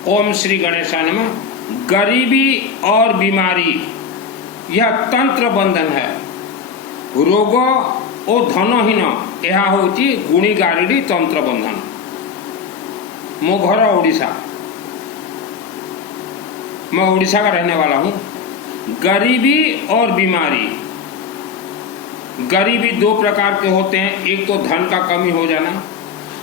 ओम श्री गणेशाय नमः। गरीबी और बीमारी यह तंत्र बंधन है। रोग और धनहीन यह होची गुणी गारिडी तंत्र बंधन। मो घर ओडिशा, मैं ओडिशा का रहने वाला हूँ। गरीबी और बीमारी, गरीबी दो प्रकार के होते हैं, एक तो धन का कमी हो जाना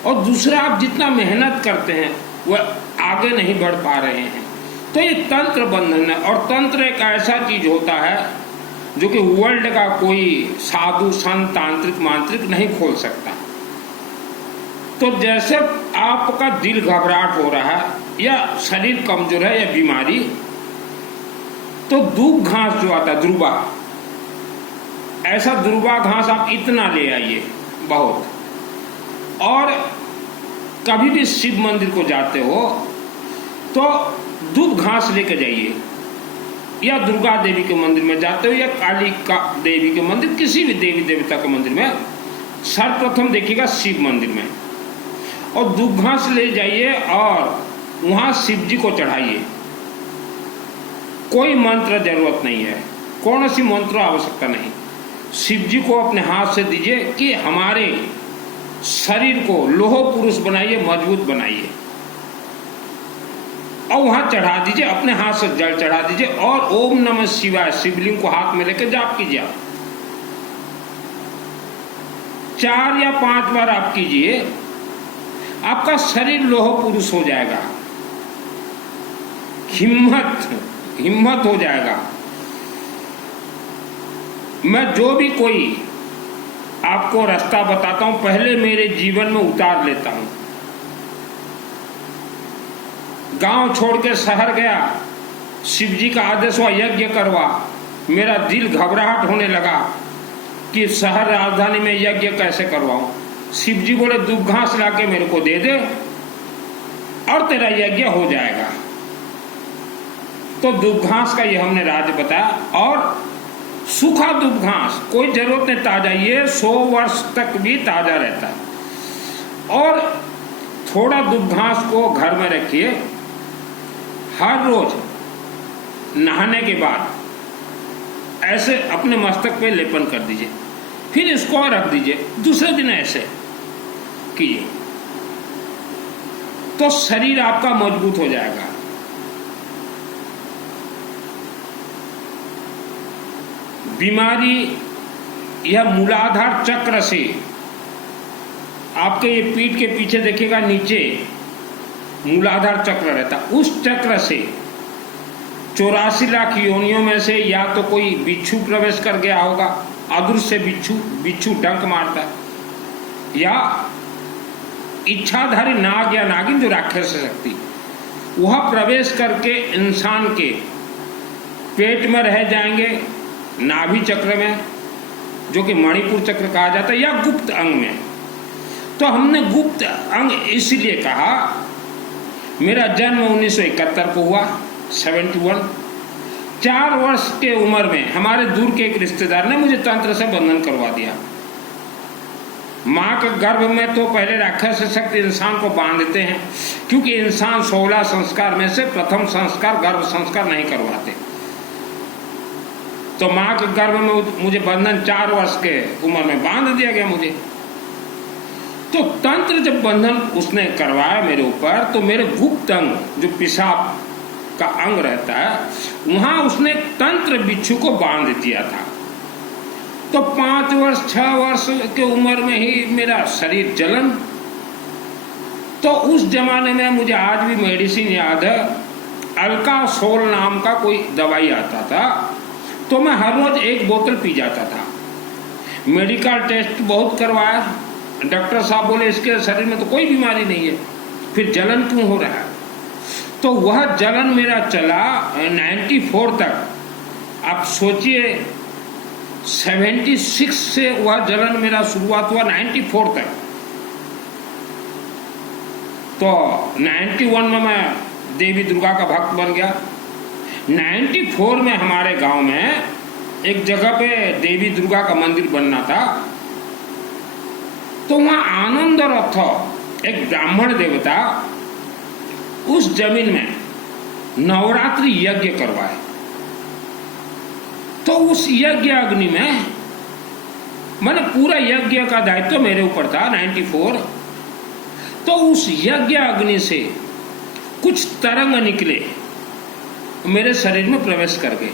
और दूसरा आप जितना मेहनत करते हैं वह आगे नहीं बढ़ पा रहे हैं, तो ये तंत्र बंधन है। और तंत्र एक ऐसा चीज होता है जो कि वर्ल्ड का कोई साधु संत तांत्रिक मांत्रिक नहीं खोल सकता। तो जैसे आपका दिल घबराहट हो रहा है या शरीर कमजोर है या बीमारी, तो दूब घास जो आता है दुर्वा, ऐसा दुर्वा घास आप इतना ले आइए बहुत, और कभी भी शिव मंदिर को जाते हो तो दूब घास लेके जाइए, या दुर्गा देवी के मंदिर में जाते हो या काली का देवी के मंदिर, किसी भी देवी देवता के मंदिर में सर्वप्रथम देखिएगा शिव मंदिर में, और दूब घास ले जाइए और वहां शिव जी को चढ़ाइए। कोई मंत्र जरूरत नहीं है, कौन सी मंत्र आवश्यकता नहीं। शिव जी को अपने हाथ से दीजिए कि हमारे शरीर को लोह पुरुष बनाइए, मजबूत बनाइए, और वहां चढ़ा दीजिए, अपने हाथ से जल चढ़ा दीजिए और ओम नमः शिवाय शिवलिंग को हाथ में लेकर जाप कीजिए। 4 या 5 बार आप कीजिए, आपका शरीर लोह पुरुष हो जाएगा, हिम्मत हो जाएगा। मैं जो भी कोई आपको रास्ता बताता हूं पहले मेरे जीवन में उतार लेता हूं। गांव छोड़ के शहर गया, शिव जी का आदेश हुआ यज्ञ करवा, मेरा दिल घबराहट होने लगा कि शहर राजधानी में यज्ञ कैसे करवाऊं। शिव जी बोले दूब घास लाके मेरे को दे दे और तेरा यज्ञ हो जाएगा। तो दूब घास का ये हमने राज बताया, और सूखा दूब घास कोई जरूरत नहीं, ताजा, ये 100 वर्ष तक भी ताजा रहता है। और थोड़ा दूब घास को घर में रखिए, हर रोज नहाने के बाद ऐसे अपने मस्तक पे लेपन कर दीजिए, फिर इसको रख दीजिए, दूसरे दिन ऐसे कीजिए, तो शरीर आपका मजबूत हो जाएगा। बीमारी या मूलाधार चक्र से, आपके ये पीठ के पीछे देखिएगा नीचे मूलाधार चक्र रहता, उस चक्र से 84 लाख योनियों में से या तो कोई बिच्छू प्रवेश कर गया होगा, अदृश्य बिच्छू डंक मारता है, या इच्छाधारी नाग या नागिन जो राक्षस शक्ति, वह प्रवेश करके इंसान के पेट में रह जाएंगे, नाभि चक्र में जो कि मणिपुर चक्र कहा जाता है, या गुप्त अंग में। तो हमने गुप्त अंग इसलिए कहा, मेरा जन्म 1971 को हुआ, 71। 4 वर्ष के उम्र में हमारे दूर के एक रिश्तेदार ने मुझे तंत्र से बंधन करवा दिया। माँ के गर्भ में तो पहले राक्षस शक्ति इंसान को बांधते हैं, क्योंकि इंसान 16 संस्कार में से प्रथम संस्कार गर्भ संस्कार नहीं करवाते। तो माँ के गर्भ में मुझे बंधन 4 वर्ष के उम्र में बांध दिया गया मुझे। तो तंत्र जब बंधन उसने करवाया मेरे ऊपर, तो मेरे गुप्त अंग जो पेशाब का अंग रहता है, वहां उसने तंत्र बिच्छू को बांध दिया था। तो 5 वर्ष 6 वर्ष के उम्र में ही मेरा शरीर जलन। तो उस जमाने में मुझे आज भी मेडिसिन याद है, अल्कासोल नाम का कोई दवाई आता था, तो मैं हर रोज 1 बोतल पी जाता था। मेडिकल टेस्ट बहुत करवाया, डॉक्टर साहब बोले इसके शरीर में तो कोई बीमारी नहीं है, फिर जलन क्यों हो रहा है। तो वह जलन मेरा चला 94 तक। आप सोचिए 76 से वह जलन मेरा शुरुआत हुआ 94 तक। तो 91 में मैं देवी दुर्गा का भक्त बन गया। 94 में हमारे गांव में एक जगह पे देवी दुर्गा का मंदिर बनना था, तो वहां आनंद रथ एक ब्राह्मण देवता उस जमीन में नवरात्रि यज्ञ करवाए। तो उस यज्ञ अग्नि में मैंने पूरा यज्ञ का दायित्व मेरे ऊपर था 94। तो उस यज्ञ अग्नि से कुछ तरंग निकले, मेरे शरीर में प्रवेश कर गए।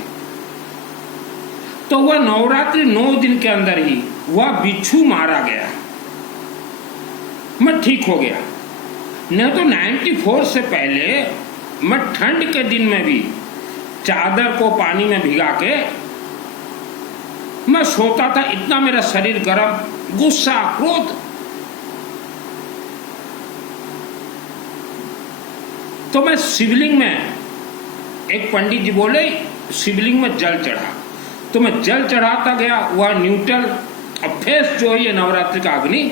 तो वह नवरात्रि 9 दिन के अंदर ही वह बिच्छू मारा गया, मैं ठीक हो गया। नहीं तो 94 से पहले मैं ठंड के दिन में भी चादर को पानी में भिगा के मैं सोता था, इतना मेरा शरीर गर्म, गुस्सा, क्रोध। तो मैं शिवलिंग में, एक पंडित जी बोले शिवलिंग में जल चढ़ा, तो मैं जल चढ़ाता गया, वह न्यूट्रल। अब फेस जो है ये नवरात्रि का अग्नि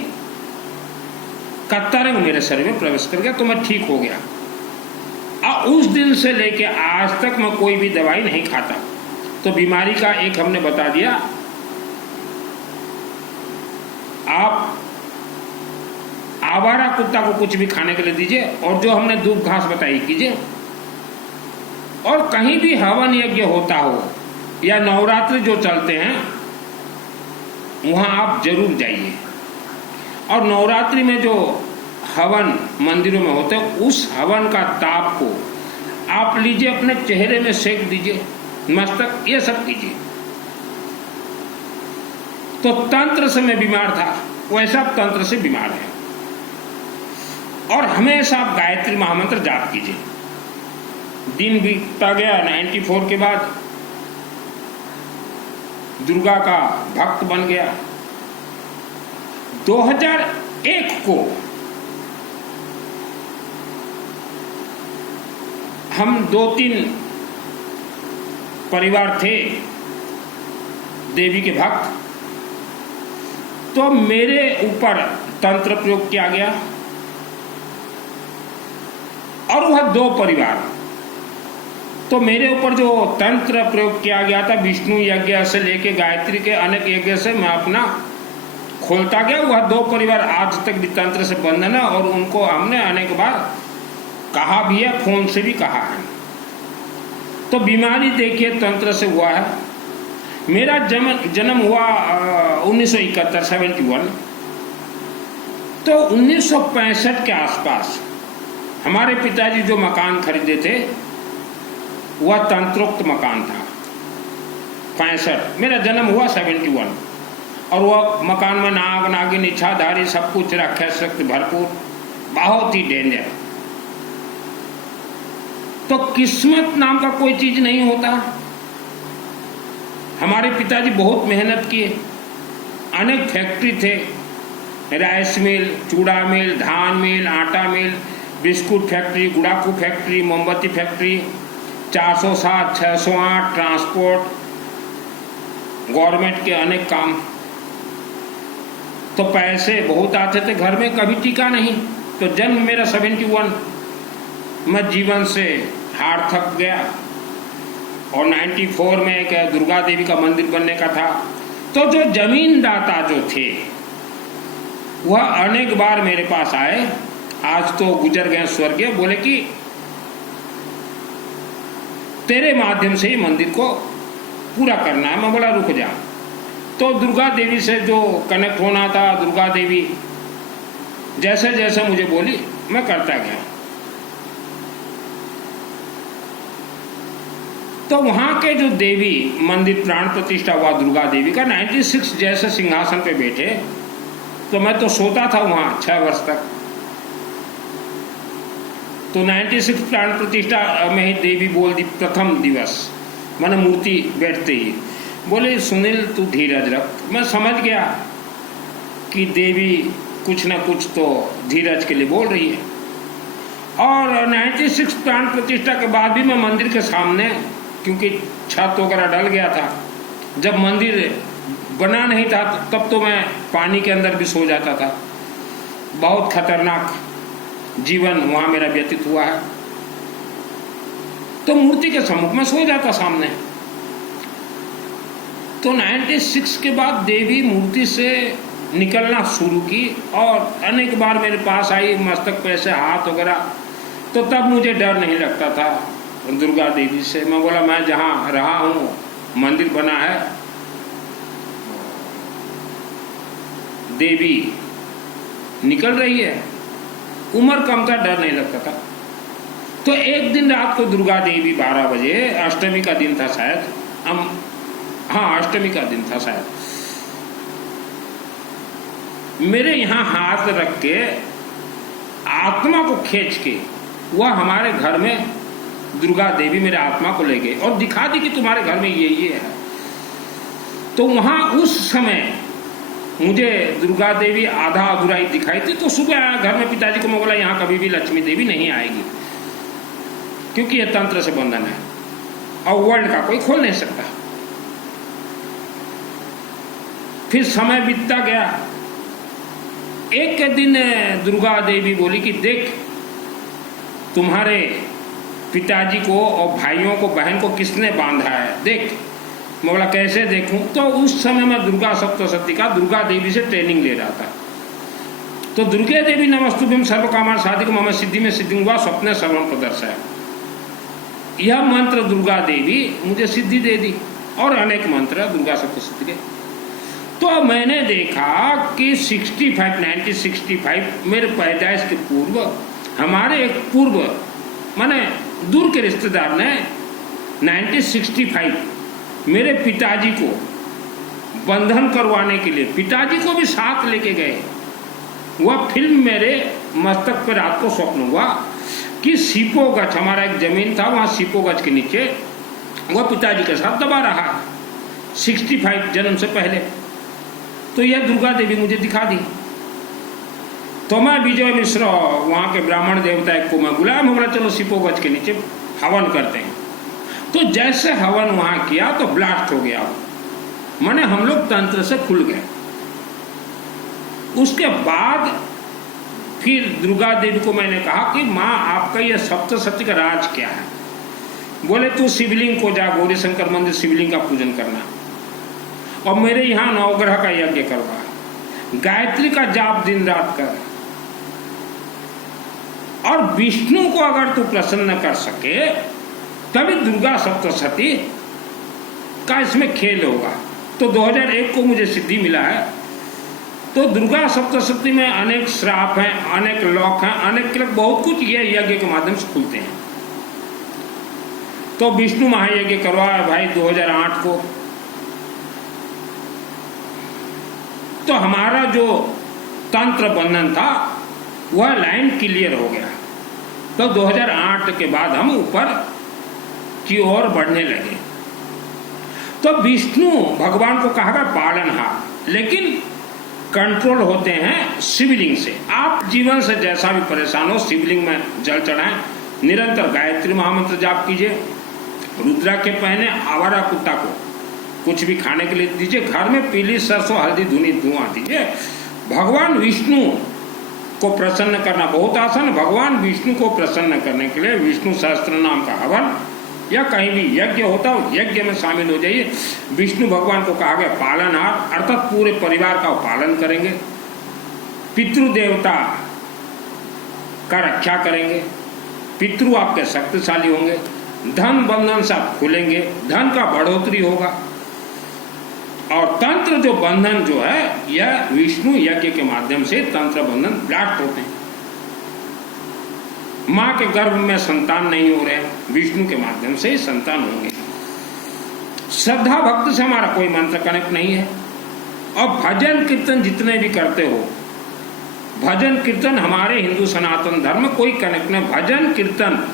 का तरंग मेरे शरीर में प्रवेश कर गया, तो मैं ठीक हो गया। और उस दिन से लेके आज तक मैं कोई भी दवाई नहीं खाता। तो बीमारी का एक हमने बता दिया, आप आवारा कुत्ता को कुछ भी खाने के लिए दीजिए, और जो हमने दूब घास बताई कीजिए। और कहीं भी हवन यज्ञ होता हो या नवरात्रि जो चलते हैं वहां आप जरूर जाइए। और नवरात्रि में जो हवन मंदिरों में होते हैं, उस हवन का ताप को आप लीजिए, अपने चेहरे में सेक दीजिए, मस्तक, ये सब कीजिए। तो तंत्र से मैं बीमार था, वैसा तंत्र से बीमार है। और हमेशा आप गायत्री महामंत्र जाप कीजिए। दिन बीतता गया, 94 के बाद दुर्गा का भक्त बन गया। 2001 को हम 2-3 परिवार थे देवी के भक्त, तो मेरे ऊपर तंत्र प्रयोग किया गया। और वह 2 परिवार, तो मेरे ऊपर जो तंत्र प्रयोग किया गया था विष्णु यज्ञ से लेके गायत्री के अनेक यज्ञ से मैं अपना खोलता गया। वह 2 परिवार आज तक भी तंत्र से बंधन है, और उनको हमने अनेक बार कहा भी है, फोन से भी कहा है। तो बीमारी देखिए तंत्र से हुआ है। मेरा जन्म हुआ 1971 71। तो 1965 के आसपास हमारे पिताजी जो मकान खरीदे थे वह तंत्रोक्त मकान था। 65, मेरा जन्म हुआ 71। और वह मकान में नाग नागिन इच्छाधारी सब कुछ रखे, शक्ति भरपूर, बहुत ही डेंजर। तो किस्मत नाम का कोई चीज नहीं होता। हमारे पिताजी बहुत मेहनत किए, अनेक फैक्ट्री थे, राइस मिल, चूड़ा मिल, धान मिल, आटा मिल, बिस्कुट फैक्ट्री, गुड़ाकू फैक्ट्री, मोमबत्ती फैक्ट्री, 407, 608, ट्रांसपोर्ट, गवर्नमेंट के अनेक काम। तो पैसे बहुत आते थे घर में, कभी टिका नहीं। तो जन्म मेरा 71, मैं जीवन से हार थक गया। और 94 में एक दुर्गा देवी का मंदिर बनने का था। तो जो जमीनदाता जो थे वह अनेक बार मेरे पास आए, आज तो गुजर गए स्वर्गीय, बोले कि तेरे माध्यम से ही मंदिर को पूरा करना है। मैं बोला रुक जा। तो दुर्गा देवी से जो कनेक्ट होना था, दुर्गा देवी जैसे जैसे मुझे बोली मैं करता गया। तो वहां के जो देवी मंदिर प्राण प्रतिष्ठा हुआ दुर्गा देवी का, 96 जैसे सिंहासन पे बैठे। तो मैं तो सोता था वहां 6 वर्ष तक। तो 96 प्राण प्रतिष्ठा में ही देवी बोल दी प्रथम दिवस, मैंने मूर्ति बैठते ही बोले सुनील तू धीरज रख। मैं समझ गया कि देवी कुछ ना कुछ तो धीरज के लिए बोल रही है। और 96 प्राण प्रतिष्ठा के बाद भी मैं मंदिर के सामने, क्योंकि छत वगैरह डल गया था, जब मंदिर बना नहीं था तब तो मैं पानी के अंदर भी सो जाता था। बहुत खतरनाक जीवन वहां मेरा व्यतीत हुआ है। तो मूर्ति के सम्मुख में सो जाता सामने। तो 96 के बाद देवी मूर्ति से निकलना शुरू की और अनेक बार मेरे पास आई, मस्तक पे से हाथ वगैरह तो तब मुझे डर नहीं लगता था दुर्गा देवी से। मैं बोला मैं जहाँ रहा हूँ मंदिर बना है, देवी निकल रही है, उम्र कम था, डर नहीं लगता था। तो एक दिन रात को दुर्गा देवी 12 बजे, अष्टमी का दिन था शायद, हाँ अष्टमी का दिन था शायद, मेरे यहाँ हाथ रख के आत्मा को खींच के वह हमारे घर में दुर्गा देवी मेरे आत्मा को ले गए और दिखा दी कि तुम्हारे घर में ये है। तो वहां उस समय मुझे दुर्गा देवी आधा अधूराई दिखाई थी। तो सुबह आया घर में, पिताजी को मैं बोला यहाँ कभी भी लक्ष्मी देवी नहीं आएगी, क्योंकि यह तंत्र से बंधन है और वर्ल्ड का कोई खोल नहीं सकता। फिर समय बीतता गया। एक दिन दुर्गा देवी बोली कि देख तुम्हारे पिताजी को और भाइयों को, बहन को किसने बांधा है, देख। मैं बोला कैसे देखूं? तो उस समय मैं दुर्गा सप्तशती का दुर्गा देवी से ट्रेनिंग ले रहा था। तो दुर्गे देवी नमस्तुभ्यं सर्वकामा साधिका मम सिद्धि में सिद्धि हुआ स्वप्ने सर्वम प्रदर्शय, यह मंत्र दुर्गा देवी मुझे सिद्धि दे दी और अनेक मंत्र दुर्गा सप्तशती के। तो मैंने देखा कि 1965 मेरे पैदाइश के पूर्व हमारे एक पूर्व माने दूर के रिश्तेदार ने 1965 मेरे पिताजी को बंधन करवाने के लिए, पिताजी को भी साथ लेके गए। वह फिल्म मेरे मस्तक पर रात को स्वप्न हुआ कि सीपोगछ, हमारा एक जमीन था वहां सीपोगछ के नीचे, वह पिताजी के साथ दबा रहा है 65 जन्म से पहले। तो यह दुर्गा देवी मुझे दिखा दी। तो मैं विजय मिश्र वहां के ब्राह्मण देवता को मैं बुलाया, मैं बोला चलो सीपोगछ के नीचे हवन करते हैं। तो जैसे हवन वहां किया तो ब्लास्ट हो गया, माने हम लोग तंत्र से खुल गए। उसके बाद फिर दुर्गा देवी को मैंने कहा कि माँ आपका यह सप्तशती का राज क्या है? बोले तू शिवलिंग को जा, गौरी शंकर मंदिर शिवलिंग का पूजन करना और मेरे यहाँ नवग्रह का यज्ञ करवा, गायत्री का जाप दिन रात कर, और विष्णु को अगर तू प्रसन्न कर सके तभी दुर्गा सप्तशती का इसमें खेल होगा। तो 2001 को मुझे सिद्धि मिला है। तो दुर्गा सप्तशती में अनेक श्राप हैं, अनेक लॉक हैं, अनेक बहुत कुछ ये यज्ञ के माध्यम से खुलते हैं। तो विष्णु महायज्ञ करवाया भाई 2008 को। तो हमारा जो तंत्र बंधन था वह लाइन क्लियर हो गया। तो 2008 के बाद हम ऊपर की ओर बढ़ने लगे। तो विष्णु भगवान को कहा गया पालनहार, लेकिन कंट्रोल होते हैं शिवलिंग से। आप जीवन से जैसा भी परेशान हो शिवलिंग में जल चढ़ाएं, निरंतर गायत्री महामंत्र जाप कीजिए, रुद्राक्ष पहने, आवारा कुत्ता को कुछ भी खाने के लिए दीजिए, घर में पीली सरसों हल्दी धुनी धुआं दीजिए। भगवान विष्णु को प्रसन्न करना बहुत आसान है। भगवान विष्णु को प्रसन्न करने के लिए विष्णु सहस्त्र नाम का हवन या कहीं भी यज्ञ होता हो, यज्ञ में शामिल हो जाइए। विष्णु भगवान को कहा गया पालनहार, अर्थात पूरे परिवार का पालन करेंगे, पितृदेवता का रक्षा करेंगे, पितृ आपके शक्तिशाली होंगे, धन बंधन से आप खुलेंगे, धन का बढ़ोतरी होगा। और तंत्र जो बंधन जो है यह विष्णु यज्ञ के माध्यम से तंत्र बंधन ब्लास्ट होते हैं। मां के गर्भ में संतान नहीं हो रहे, विष्णु के माध्यम से संतान होंगे। श्रद्धा भक्ति से हमारा कोई मंत्र कनेक्ट नहीं है। और भजन कीर्तन जितने भी करते हो, भजन कीर्तन हमारे हिंदू सनातन धर्म में कोई कनेक्ट नहीं। भजन कीर्तन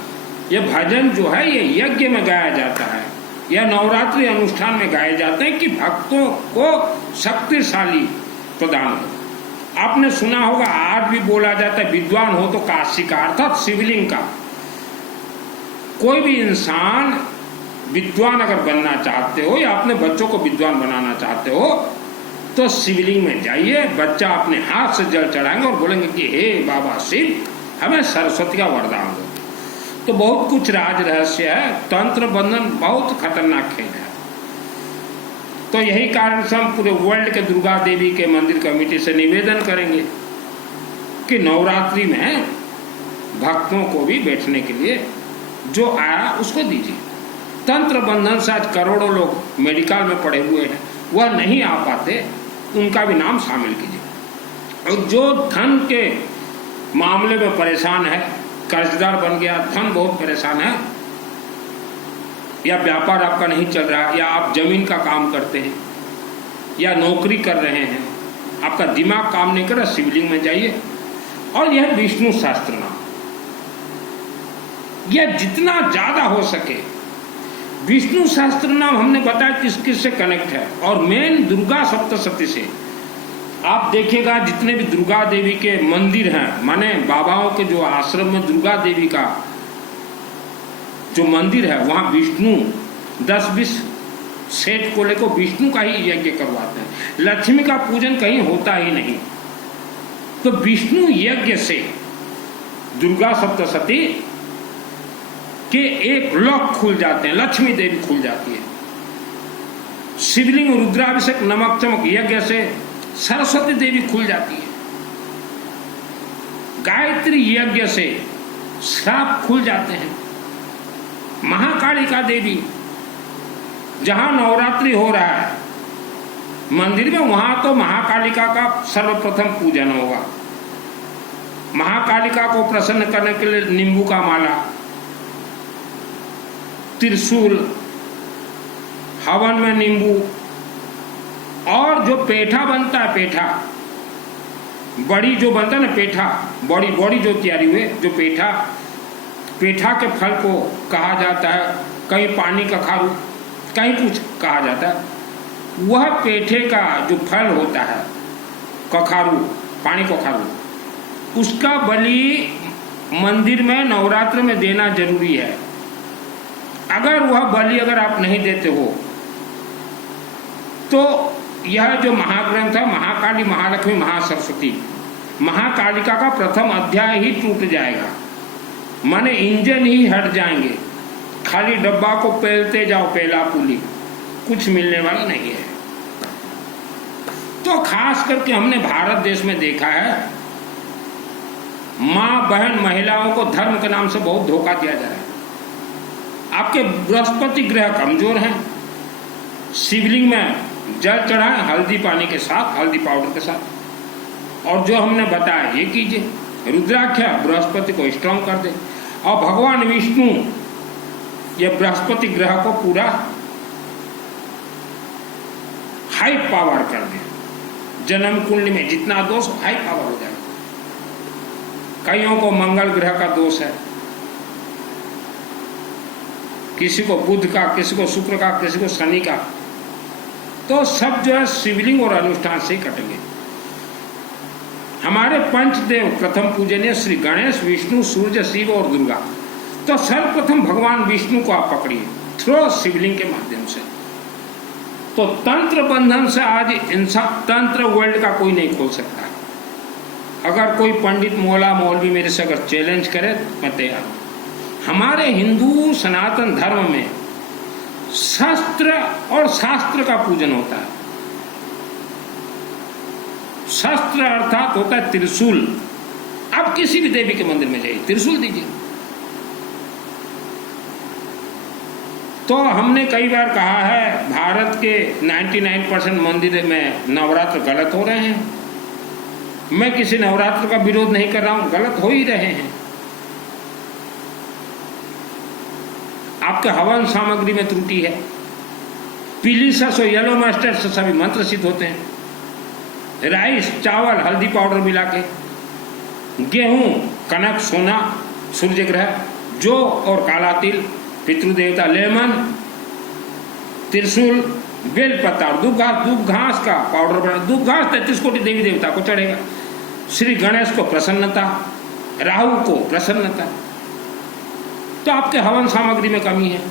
ये भजन जो है ये यज्ञ में गाया जाता है या नवरात्रि अनुष्ठान में गाए जाते हैं कि भक्तों को शक्तिशाली प्रदान हो। आपने सुना होगा, आज भी बोला जाता है विद्वान हो तो काशी का, अर्थात शिवलिंग का। कोई भी इंसान विद्वान अगर बनना चाहते हो या अपने बच्चों को विद्वान बनाना चाहते हो तो शिवलिंग में जाइए, बच्चा अपने हाथ से जल चढ़ाएंगे और बोलेंगे कि हे बाबा शिव हमें सरस्वती का वरदान दो। तो बहुत कुछ राज रहस्य है। तंत्र बंधन बहुत खतरनाक खेल है। तो यही कारण से हम पूरे वर्ल्ड के दुर्गा देवी के मंदिर कमेटी से निवेदन करेंगे कि नवरात्रि में भक्तों को भी बैठने के लिए जो आया उसको दीजिए। तंत्र बंधन से आज करोड़ों लोग मेडिकल में पड़े हुए हैं, वह नहीं आ पाते, उनका भी नाम शामिल कीजिए। और जो धन के मामले में परेशान है, कर्जदार बन गया, धन बहुत परेशान है, या व्यापार आपका नहीं चल रहा, या आप जमीन का काम करते हैं या नौकरी कर रहे हैं, आपका दिमाग काम नहीं कर रहा, शिवलिंग में जाइए और यह विष्णु शास्त्र नाम, यह जितना ज्यादा हो सके। विष्णु शास्त्र नाम हमने बताया किस किस से कनेक्ट है, और मेन दुर्गा सप्तशती से। आप देखिएगा जितने भी दुर्गा देवी के मंदिर हैं, माने बाबाओं के जो आश्रम में दुर्गा देवी का जो मंदिर है, वहां विष्णु 10-20 सेठ को लेकर विष्णु का ही यज्ञ करवाते हैं। लक्ष्मी का पूजन कहीं होता ही नहीं। तो विष्णु यज्ञ से दुर्गा सप्तशती के 1 लोक खुल जाते हैं, लक्ष्मी देवी खुल जाती है। शिवलिंग रुद्राभिषेक नमक चमक यज्ञ से सरस्वती देवी खुल जाती है। गायत्री यज्ञ से श्राप खुल जाते हैं। महाकालिका देवी, जहां नवरात्रि हो रहा है मंदिर में, वहां तो महाकालिका का सर्वप्रथम पूजन होगा। महाकालिका को प्रसन्न करने के लिए नींबू का माला, त्रिशूल, हवन में नींबू, और जो पेठा बनता है, पेठा बड़ी जो बनता है ना, पेठा बड़ी बड़ी जो तैयारी हुए, जो पेठा के फल को कहा जाता है, कहीं पानी कखारू, कहीं कुछ कहा जाता है। वह पेठे का जो फल होता है, कखारू, पानी कखारू, उसका बलि मंदिर में नवरात्र में देना जरूरी है। अगर वह बलि अगर आप नहीं देते हो तो यह जो महाग्रंथ है, महाकाली, महालक्ष्मी, महासरस्वती, महाकालिका का प्रथम अध्याय ही टूट जाएगा, माने इंजन ही हट जाएंगे। खाली डब्बा को पेलते जाओ, पेला पुली, कुछ मिलने वाला नहीं है। तो खास करके हमने भारत देश में देखा है, मां बहन महिलाओं को धर्म के नाम से बहुत धोखा दिया जा रहा है। आपके बृहस्पति ग्रह कमजोर हैं, शिवलिंग में जल चढ़ाएं हल्दी पानी के साथ, हल्दी पाउडर के साथ, और जो हमने बताया ये कीजिए। रुद्राक्ष बृहस्पति को स्ट्रांग कर दे, और भगवान विष्णु ये बृहस्पति ग्रह को पूरा हाई पावर कर दे। जन्म कुंडली में जितना दोष हाई पावर हो जाए। कईयों को मंगल ग्रह का दोष है, किसी को बुध का, किसी को शुक्र का, किसी को शनि का, तो सब जो है शिवलिंग और अनुष्ठान से ही कटेंगे। हमारे पंचदेव प्रथम पूजनीय श्री गणेश, विष्णु, सूर्य, शिव और दुर्गा। तो सर्वप्रथम भगवान विष्णु को आप पकड़िए थ्रो शिवलिंग के माध्यम से। तो तंत्र बंधन से आज इंसान, तंत्र वर्ल्ड का कोई नहीं खोल सकता। अगर कोई पंडित मौला मौलवी मेरे से अगर चैलेंज करे तो मैं तैयार हूं। हमारे हिंदू सनातन धर्म में शस्त्र और शास्त्र का पूजन होता है। शस्त्र अर्थात होता है त्रिशूल। आप किसी भी देवी के मंदिर में जाइए, त्रिशूल दीजिए। तो हमने कई बार कहा है, भारत के 99% मंदिर में नवरात्र गलत हो रहे हैं। मैं किसी नवरात्र का विरोध नहीं कर रहा हूं, गलत हो ही रहे हैं। आपके हवन सामग्री में त्रुटि है। पीली सरसों, येलो मस्टर्ड से सभी मंत्र सिद्ध होते हैं। राइस, चावल, हल्दी पाउडर मिला के, गेहूं, कनक, सोना, सूर्य ग्रह, जौ और काला तिल, पितृदेवता, लेमन, त्रिशूल, बेलपत्ता और दूब घास का पाउडर बना। दूब घास 33 कोटि देवी देवता को चढ़ेगा। श्री गणेश को प्रसन्नता, राहु को प्रसन्नता। तो आपके हवन सामग्री में कमी है।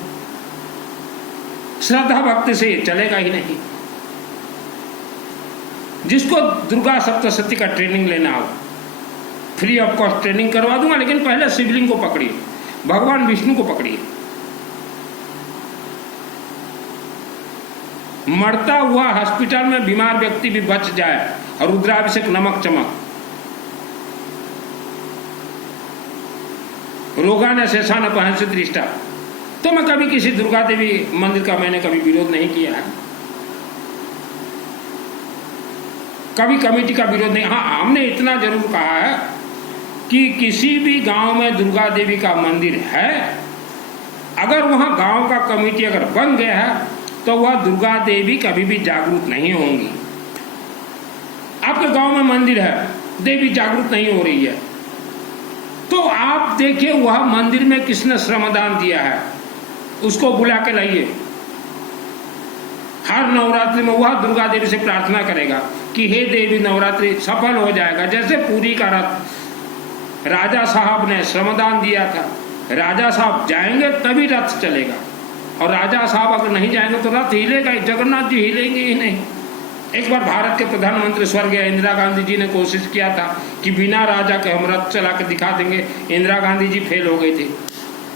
श्रद्धा भक्ति से चलेगा ही नहीं। जिसको दुर्गा सप्तशती का ट्रेनिंग लेना हो, फ्री ऑफ कॉस्ट ट्रेनिंग करवा दूंगा, लेकिन पहले शिवलिंग को पकड़िए, भगवान विष्णु को पकड़िए। मरता हुआ हॉस्पिटल में बीमार व्यक्ति भी बच जाए, और रुद्राभिषेक नमक चमक। रोगा न शेषा न पहंस दृष्टा। तो मैं कभी किसी दुर्गा देवी मंदिर का मैंने कभी विरोध नहीं किया है, कभी कमेटी का विरोध नहीं। हाँ, हमने इतना जरूर कहा है कि किसी भी गांव में दुर्गा देवी का मंदिर है, अगर वहां गांव का कमेटी अगर बन गया है तो वह दुर्गा देवी कभी भी जागरूक नहीं होंगी। आपके गांव में मंदिर है, देवी जागरूक नहीं हो रही है, तो आप देखिए वह मंदिर में किसने श्रमदान दिया है, उसको बुला के लाइए। हर नवरात्रि में वह दुर्गा देवी से प्रार्थना करेगा कि हे देवी नवरात्रि सफल हो जाएगा। जैसे पूरी का रथ राजा साहब ने श्रमदान दिया था, राजा साहब जाएंगे तभी रथ चलेगा, और राजा साहब अगर नहीं जाएंगे तो रथ हिलेगा, जगन्नाथ जी हिलेंगे ही नहीं। एक बार भारत के प्रधानमंत्री स्वर्गीय इंदिरा गांधी जी ने कोशिश किया था कि बिना राजा के हम रथ चला के दिखा देंगे, इंदिरा गांधी जी फेल हो गए थे।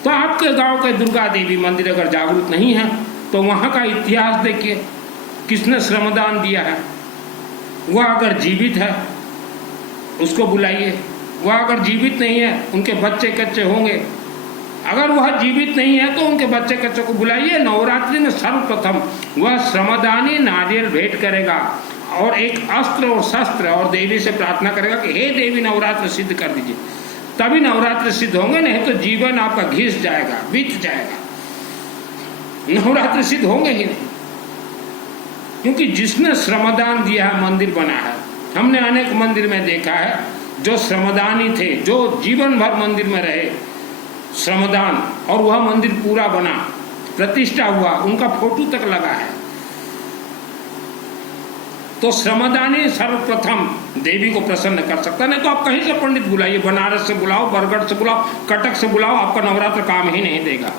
तो आपके गांव के दुर्गा देवी मंदिर अगर जागरूक नहीं है तो वहां का इतिहास देखिए, किसने श्रमदान दिया है। वह अगर जीवित है उसको बुलाइए, वह अगर जीवित नहीं है उनके बच्चे कच्चे होंगे, अगर वह जीवित नहीं है तो उनके बच्चे कच्चे को बुलाइए। नवरात्रि में सर्वप्रथम वह श्रमदानी नारियल भेंट करेगा और एक अस्त्र और शस्त्र, और देवी से प्रार्थना करेगा कि हे देवी नवरात्र सिद्ध कर दीजिए, तभी नवरात्र सिद्ध होंगे, नहीं तो जीवन आपका घिस जाएगा, बीत जाएगा, नवरात्र सिद्ध होंगे ही नहीं। क्योंकि जिसने श्रमदान दिया है मंदिर बना है। हमने अनेक मंदिर में देखा है जो श्रमदानी थे, जो जीवन भर मंदिर में रहे श्रमदान, और वह मंदिर पूरा बना, प्रतिष्ठा हुआ, उनका फोटो तक लगा है। तो श्रमदानी सर्वप्रथम देवी को प्रसन्न कर सकता है। नहीं तो आप कहीं से पंडित बुलाइए, बनारस से बुलाओ, बरगढ़ से बुलाओ, कटक से बुलाओ, आपका नवरात्र काम ही नहीं देगा।